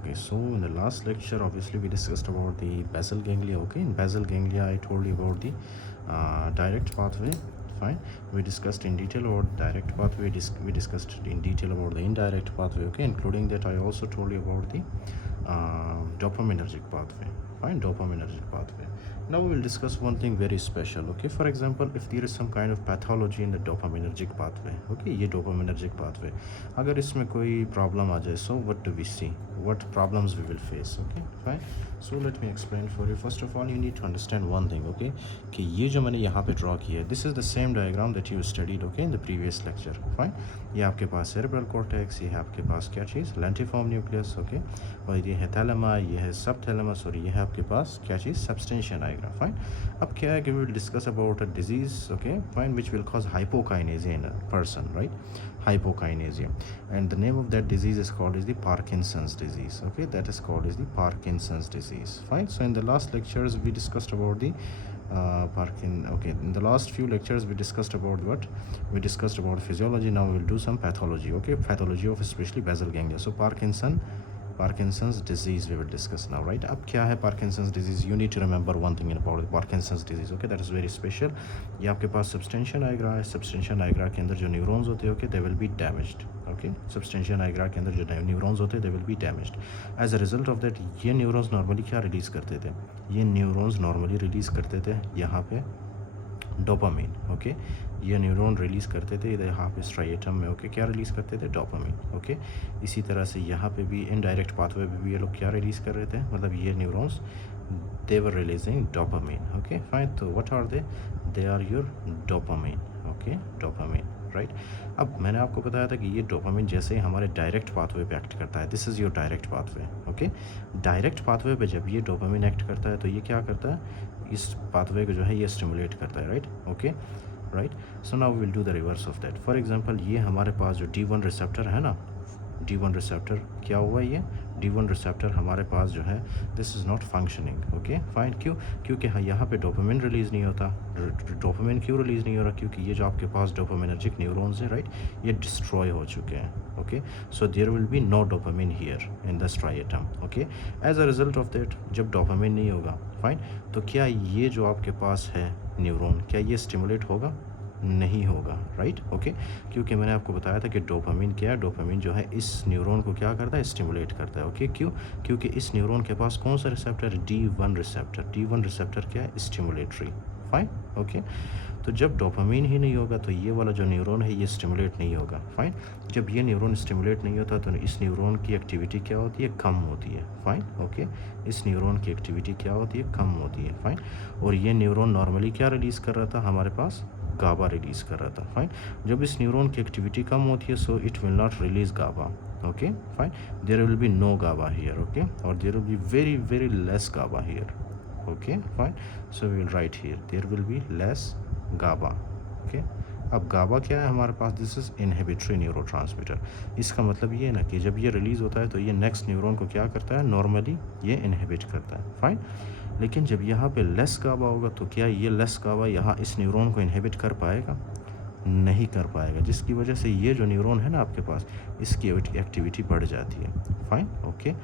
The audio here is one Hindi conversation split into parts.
Okay, so in the last lecture, obviously we discussed about the basal ganglia. Okay, in basal ganglia, I told you about the direct pathway. Fine. We discussed in detail about direct pathway. We discussed in detail about the indirect pathway. Okay, including that, I also told you about the dopaminergic pathway. Fine, dopaminergic pathway. Now we will discuss one thing very special. Okay, for example, if there is some kind of pathology in the dopaminergic pathway. Okay, ये dopaminergic pathway, अगर इसमें कोई problem आ जाए, so what do we see? What problems we will face? Okay, fine. So let me explain for you. First of all, you need to understand one thing. Okay, कि ये जो मैंने यहाँ पे draw किया है, this is the same diagram that you studied. Okay, in the previous lecture. Fine. ये आपके पास cerebral cortex, ये है आपके पास क्या चीज़, lentiform nucleus. Okay, और ये है थैलेमा, ये है सब थैलेमस, और ये है आपके पास क्या चीज़, सबस्टेंशिया नाइग्रा. फाइन. अब क्या है कि we will discuss about a disease. Okay fine, which will cause hypokinesia in a person, right. Hypokinesia, and the name of that disease is called as the Parkinson's disease. Okay, that is called as the Parkinson's disease. Fine. So in the last lectures we discussed about the okay, in the last few lectures we discussed about what? We discussed about physiology. Now we will do some pathology. Okay, pathology of especially basal ganglia. So Parkinson's disease we will discuss now, right? अब क्या है Parkinson's disease? You need to remember one thing about Parkinson's disease. Okay, that is very special. ये आपके पास substantia nigra है. Substantia nigra के अंदर जो न्यूरॉन्स होते हैं, okay, they will be damaged. Okay, substantia nigra के अंदर जो न्यूरॉन्स होते हैं, they will be damaged. As a result of that, ये न्यूरॉन्स नॉर्मली क्या रिलीज करते थे? ये न्यूरॉन्स नॉर्मली रिलीज करते थे यहाँ पे डोपामिन. ओके, ये न्यूरॉन रिलीज़ करते थे इधर यहाँ पे स्ट्राइएटम में. ओके, क्या रिलीज़ करते थे? डोपामिन. ओके, इसी तरह से यहाँ पे भी इनडायरेक्ट पाथवे पे भी ये लोग क्या रिलीज़ कर रहे थे, मतलब ये neurons they were releasing dopamine. Okay fine. तो what are they are your dopamine. Okay, dopamine, right. अब मैंने आपको बताया था कि ये डोपामिन जैसे हमारे डायरेक्ट पाथवे पे एक्ट करता है. This is your direct pathway. Okay, direct pathway पे जब ये डोपामिन एक्ट करता है तो ये क्या करता है, इस पाथवे को जो है ये स्टिमुलेट करता है, right. Okay, right. So now we will do the reverse of that. For example, ये हमारे पास जो D1 रिसेप्टर है ना, D1 रिसेप्टर क्या हुआ, ये D1 रिसेप्टर हमारे पास जो है this is not functioning. Okay fine. क्यों? क्योंकि हाँ यहाँ पे डोपामिन रिलीज़ नहीं होता. डोपामिन क्यों रिलीज़ नहीं हो रहा? क्योंकि ये जो आपके पास डोपामिनर्जिक न्यूरॉन्स हैं, राइट, ये डिस्ट्रॉय हो चुके हैं. Okay, so there will be no dopamine here in the striatum. Okay, as a result of that जब डोपामिन नहीं होगा, फाइन, तो क्या ये जो आपके पास है न्यूरॉन, क्या ये स्टिमुलेट होगा? नहीं होगा, राइट. ओके, क्योंकि मैंने आपको बताया था कि डोपामिन क्या है, डोपामिन जो है इस न्यूरॉन को क्या करता है, स्टिमुलेट करता है. ओके, क्यों? क्योंकि इस न्यूरॉन के पास कौन सा रिसेप्टर है? D1 receptor. D1 रिसेप्टर क्या है? स्टिमुलेटरी. फाइन. ओके, तो जब डोपामिन ही नहीं होगा तो ये वाला जो न्यूरॉन है ये स्टिमुलेट नहीं होगा. फाइन. जब ये न्यूरॉन स्टिमुलेट नहीं होता तो इस न्यूरॉन की एक्टिविटी क्या होती है? कम होती है. फाइन. ओके, इस न्यूरॉन की एक्टिविटी क्या होती है? कम होती है. फाइन. और ये न्यूरॉन नॉर्मली क्या रिलीज़ कर रहा था हमारे पास? गाबा रिलीज़ कर रहा था. फाइन. जब इस न्यूरॉन की एक्टिविटी कम होती है so it will not release GABA. Okay fine. There will be no GABA here. Okay, और there will be very very less GABA here. Okay fine. So we will write here there will be less GABA. Okay, अब गाबा क्या है हमारे पास? This is inhibitory neurotransmitter. इसका मतलब ये है ना कि जब ये रिलीज़ होता है तो ये नेक्स्ट न्यूरॉन को क्या करता है? नॉर्मली ये इनहिबिट करता है. फाइन. लेकिन जब यहाँ पे लेस गाबा होगा तो क्या ये लेस गाबा यहाँ इस न्यूरॉन को इनहिबिट कर पाएगा? नहीं कर पाएगा, जिसकी वजह से ये जो न्यूरॉन है ना आपके पास, इसकी एक्टिविटी बढ़ जाती है. फाइन. ओके,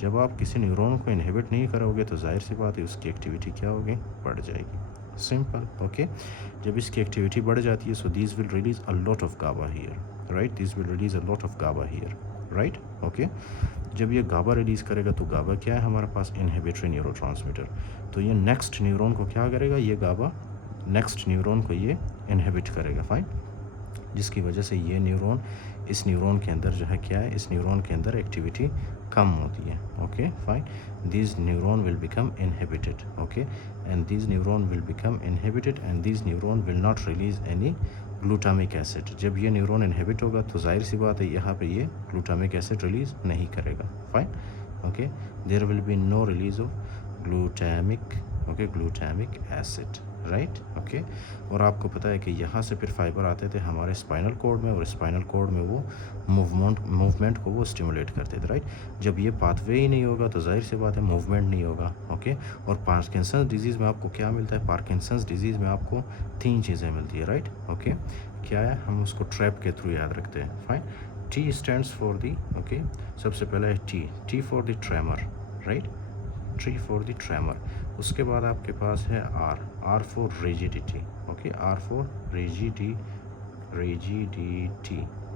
जब आप किसी न्यूरॉन को इनहिबिट नहीं करोगे तो जाहिर सी बात है उसकी एक्टिविटी क्या होगी? बढ़ जाएगी. सिंपल. ओके, जब इसकी एक्टिविटी बढ़ जाती है so this will release a lot of GABA here, right. This will release a lot of GABA here, right. Okay, जब ये गाबा रिलीज़ करेगा तो गाबा क्या है हमारे पास? Inhibitory neurotransmitter. तो ये नेक्स्ट न्यूरॉन को क्या करेगा? ये गाबा नेक्स्ट न्यूरॉन को ये इनहिबिट करेगा. फाइन. जिसकी वजह से ये न्यूरॉन इस न्यूरॉन के अंदर जो है क्या है, इस न्यूरॉन के अंदर एक्टिविटी कम होती है. Okay fine. This neuron will become inhibited. Okay, and this neuron will become inhibited and this neuron will not release any glutamic acid. जब ये न्यूरॉन इनहिबिट होगा तो जाहिर सी बात है यहाँ पे ये ग्लूटामिक एसिड रिलीज़ नहीं करेगा. Fine. Okay, there will be no release of glutamic. Okay, glutamic acid, right. Okay, और आपको पता है कि यहाँ से फिर फाइबर आते थे हमारे स्पाइनल कॉर्ड में, और स्पाइनल कॉर्ड में वो मूवमेंट को वो स्टिमुलेट करते थे, राइट. जब ये पाथवे ही नहीं होगा तो जाहिर सी बात है मूवमेंट नहीं होगा. ओके, और पार्किंसंस डिजीज़ में आपको क्या मिलता है? पार्किंसंस डिजीज़ में आपको 3 चीज़ें मिलती है, राइट. ओके, क्या है? हम उसको ट्रैप के थ्रू याद रखते हैं. Fine. T stands for the, okay, सबसे पहला है T for the tremor, right, T for the tremor. उसके बाद आपके पास है R for rigidity, okay, R for rigidity,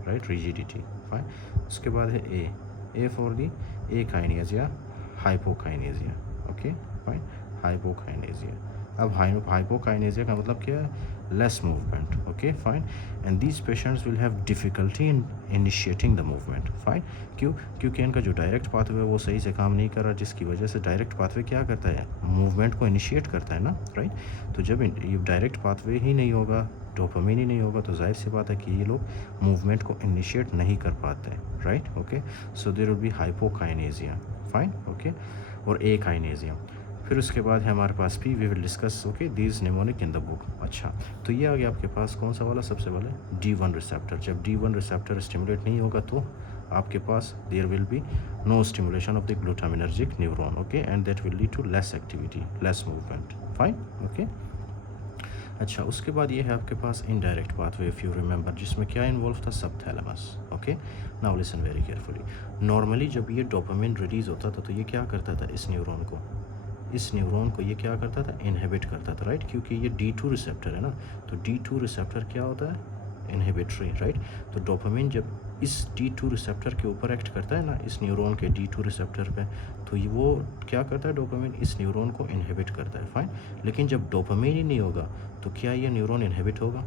right, rigidity, fine. उसके बाद है A for the akinesia, hypokinesia, okay, fine, hypokinesia. अब हाइपोकाइनेसिया का मतलब क्या है? Less movement, okay, fine. And these patients will have difficulty in initiating the movement, fine. क्यों? क्योंकि इनका जो डायरेक्ट पाथवे है वो सही से काम नहीं कर रहा, जिसकी वजह से डायरेक्ट पाथवे क्या करता है? मूवमेंट को इनिशिएट करता है ना, राइट। तो जब ये डायरेक्ट पाथवे ही नहीं होगा, डोपामिन ही नहीं होगा, तो जाहिर सी बात है कि ये लोग मूवमेंट को इनिशिएट नहीं कर पाते, right, okay. So there will be hypokinesia, fine, okay, और एकाइनेसिया। फिर उसके बाद है हमारे पास we will discuss, okay, these mnemonic in the book. अच्छा, तो ये आ गया आपके पास कौन सा वाला? सबसे पहले D1 रिसेप्टर। जब D1 रिसेप्टर स्टिमुलेट नहीं होगा तो आपके पास there will be no stimulation of the glutaminergic neuron, okay, and that will lead to less activity, less movement, fine, okay. अच्छा, उसके बाद ये है आपके पास indirect pathway, if you remember, जिसमें क्या इन्वॉल्व था? Subthalamus, okay. Now listen very carefully. Normally जब ये डोपामिन रिलीज़ होता था तो ये क्या करता था? इस न्यूरॉन को ये क्या करता था? इनहिबिट करता था, राइट, क्योंकि ये D2 रिसेप्टर है ना। तो D2 रिसेप्टर क्या होता है? Inhibitory, right. तो डोपामिन जब इस D2 रिसेप्टर के ऊपर एक्ट करता है ना, इस न्यूरॉन के D2 रिसेप्टर पे, तो ये वो क्या करता है? डोपामिन इस न्यूरॉन को इनहिबिट करता है, फाइन। लेकिन जब डोपामिन ही नहीं होगा तो क्या ये न्यूरॉन इनहिबिट होगा?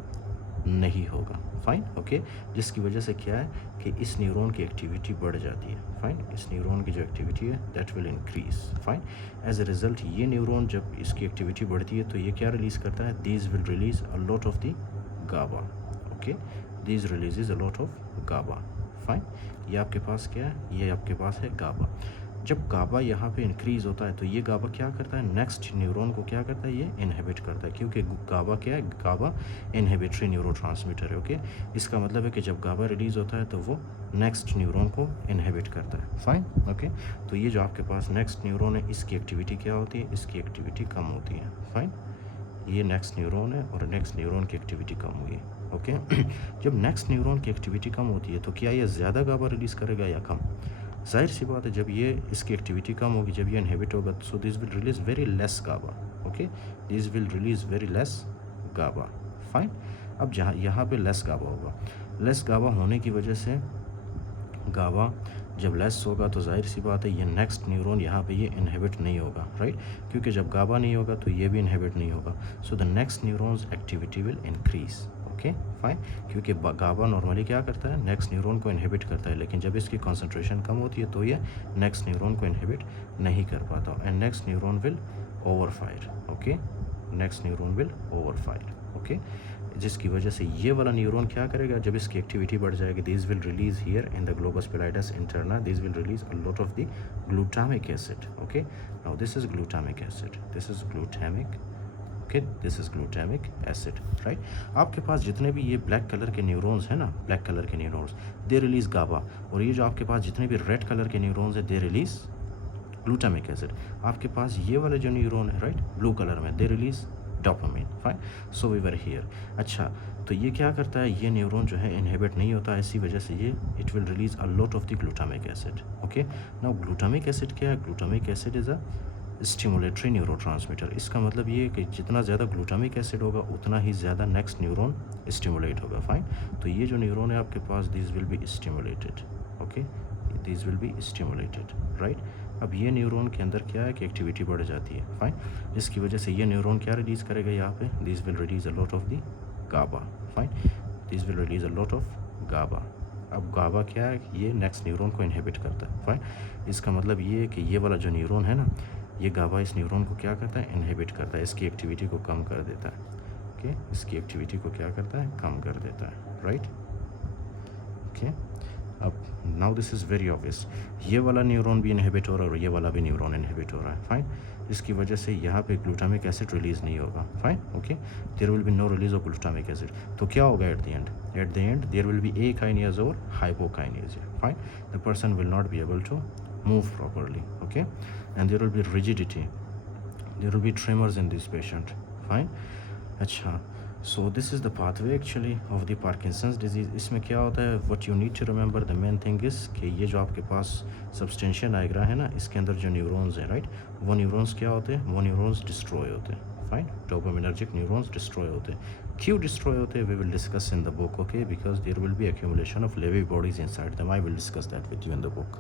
नहीं होगा, फाइन, ओके। जिसकी वजह से क्या है कि इस न्यूरॉन की एक्टिविटी बढ़ जाती है, फाइन। इस न्यूरॉन की जो एक्टिविटी है that will increase, fine. As a result ये न्यूरॉन जब इसकी एक्टिविटी बढ़ती है तो ये क्या रिलीज़ करता है? These will release a lot of the GABA, okay, these releases a lot of GABA, fine. ये आपके पास क्या है? ये आपके पास है गाबा। जब गाबा यहाँ पे इंक्रीज़ होता है तो ये गाबा क्या करता है? नेक्स्ट न्यूरॉन को क्या करता है? ये इनहिबिट करता है, क्योंकि गाबा क्या है? गाबा इनहिबिटरी न्यूरोट्रांसमीटर है, ओके। इसका मतलब है कि जब गाबा रिलीज़ होता है तो वो नेक्स्ट न्यूरॉन को इनहिबिट करता है, फाइन, ओके। तो ये जो आपके पास नेक्स्ट न्यूरॉन है इसकी एक्टिविटी क्या होती है? इसकी एक्टिविटी कम होती है, फाइन। ये नेक्स्ट न्यूरॉन है और नेक्स्ट न्यूरॉन की एक्टिविटी कम हुई, ओके। जब नेक्स्ट न्यूरॉन की एक्टिविटी कम होती है तो क्या ये ज़्यादा गाबा रिलीज़ करेगा या कम? जाहिर सी बात है, जब ये इसकी एक्टिविटी कम होगी, जब ये इनहिबिट होगा, so this will release very less GABA, okay, this will release very less GABA, fine. अब जहाँ यहाँ पे लेस गाबा होगा, लेस गाबा होने की वजह से गाबा जब लेस होगा तो जाहिर सी बात है ये नेक्स्ट न्यूरॉन यहाँ पे ये इनहिबिट नहीं होगा, राइट, क्योंकि जब गाबा नहीं होगा तो ये भी इनहिबिट नहीं होगा। So the next neurons activity will increase, okay, fine. क्योंकि गाबा नॉर्मली क्या करता है? नेक्स्ट न्यूरॉन को इनहिबिट करता है, लेकिन जब इसकी कॉन्सेंट्रेशन कम होती है तो ये नेक्स्ट न्यूरॉन को इनहिबिट नहीं कर पाता, and next neuron will overfire, okay, next neuron will overfire, okay. जिसकी वजह से ये वाला न्यूरॉन क्या करेगा? जब इसकी एक्टिविटी बढ़ जाएगी, this will release here in the globus pallidus interna, this will release a lot of the glutamic acid, okay. Now this is glutamic acid, this is glutamic, okay, this is glutamic acid, right. आपके पास जितने भी ये ब्लैक कलर के न्यूरॉन्स हैं ना, ब्लैक कलर के न्यूरॉन्स, दे रिलीज गाबा, और ये जो आपके पास जितने भी रेड कलर के न्यूरॉन्स हैं, दे रिलीज ग्लूटामिक एसिड। आपके पास ये वाले जो न्यूरॉन है, राइट, ब्लू कलर में, they release dopamine, fine. So we were here. अच्छा, तो ये क्या करता है? ये न्यूरॉन जो है इनहिबिट नहीं होता, इसी वजह से ये it will release a lot of the glutamic acid, okay. Now glutamic acid क्या है? Glutamic acid is a stimulatory neurotransmitter. इसका मतलब ये है कि जितना ज़्यादा ग्लूटामिक एसिड होगा उतना ही ज़्यादा नेक्स्ट न्यूरॉन स्टिमुलेट होगा, फाइन। तो ये जो न्यूरॉन है आपके पास, this will be stimulated, okay, this will be stimulated, right. अब ये न्यूरॉन के अंदर क्या है कि एक्टिविटी बढ़ जाती है, फाइन, जिसकी वजह से ये न्यूरॉन क्या रिलीज़ करेगा यहाँ पे? This will release a lot of the GABA, fine, this will release a lot of GABA. अब गाबा क्या है? ये नेक्स्ट न्यूरॉन को इनहिबिट करता है, फाइन। इसका मतलब ये है कि ये वाला जो न्यूरॉन है ना, ये गाबा इस न्यूरॉन को क्या करता है? इनहिबिट करता है, इसकी एक्टिविटी को कम कर देता है, ओके, इसकी एक्टिविटी को क्या करता है? कम कर देता है, राइट, ओके। अब now this is very obvious, ये वाला न्यूरॉन भी इनहिबिट हो रहा है और ये वाला भी न्यूरॉन इनहिबिट हो रहा है, फाइन। इसकी वजह से यहाँ पे ग्लूटामिक एसिड रिलीज़ नहीं होगा, fine, okay, there will be no release of glutamic acid. तो क्या होगा at the end? At the end there will be akinesia और hypokinesia, fine. The person will not be able to move properly, okay, and there will be rigidity, there will be tremors in this patient, fine। अच्छा, so this is the pathway actually of the Parkinson's disease. इसमें क्या होता है, what you need to remember the main thing is कि ये जो आपके पास सब्सटेंशिया नाइग्रा है ना, इसके अंदर जो न्यूरॉन्स हैं, राइट, वो न्यूरॉन्स क्या होते हैं, वो न्यूरॉन्स डिस्ट्रॉय होते हैं, फाइन, डोपामिनर्जिक न्यूरॉन्स डिस्ट्रॉय होते हैं। क्यों डिस्ट्रॉय होते हैं, we will discuss in the book, okay, because there will be accumulation of Lewy bodies inside them. I will discuss that with you in the book.